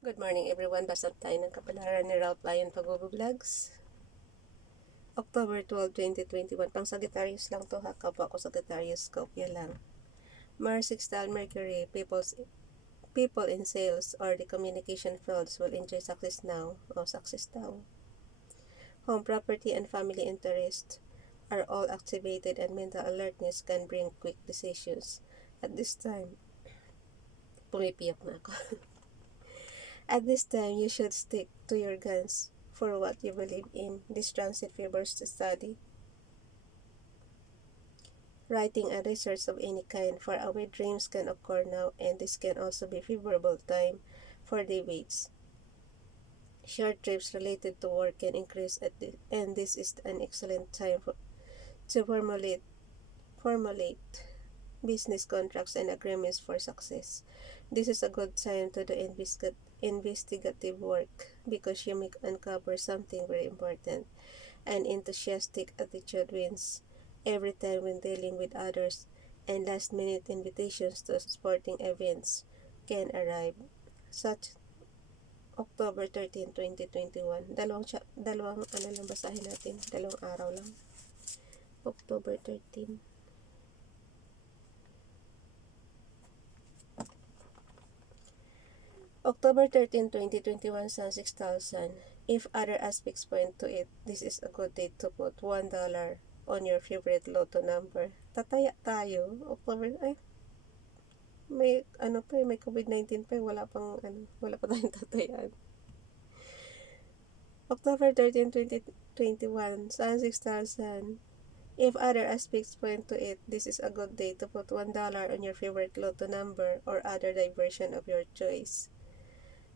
Good morning everyone, basa tayo ng kapalaran ni Ralph Lyon Pag-vlogs. October 12, 2021, pang Sagittarius lang to ha, kapwa ko Sagittarius, kopya lang. Mars sextile Mercury, people in sales or the communication fields will enjoy success now, o success daw. Home property and family interest are all activated and mental alertness can bring quick decisions. At this time, pumipiyak na ako. At this time, you should stick to your guns for what you believe in. This transit favors to study, writing and research of any kind. Far away dreams can occur now, and this can also be favorable time for debates. Short trips related to work can increase, and this is an excellent time to formulate business contracts and agreements for success. This is a good time to do investigative work because you may uncover something very important. An enthusiastic attitude wins every time when dealing with others, and last-minute invitations to sporting events can arrive. Such October 13, 2021. Dalawang lang basahin natin. Dalawang araw lang. October 13. October 13, 2021, Sun 6000. If other aspects point to it, this is a good day to put $1 on your favorite lotto number. Tataya tayo. May may COVID-19 pa, wala pa tayong tatayaan. October 13, 2021, Sun 6000. If other aspects point to it, this is a good day to put $1 on your favorite lotto number or other diversion of your choice.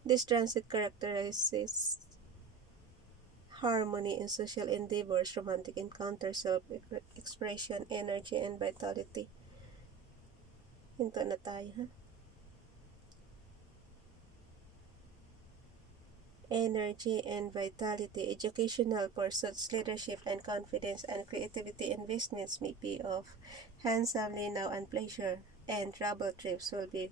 This transit characterizes harmony in social endeavors, romantic encounters, self-expression, energy, and vitality. Hinto na tayo, ha? Energy and vitality, educational pursuits, leadership and confidence, and creativity investments may pay off handsomely now, and pleasure and travel trips will be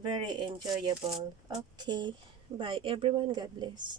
very enjoyable. Okay, bye everyone. God bless.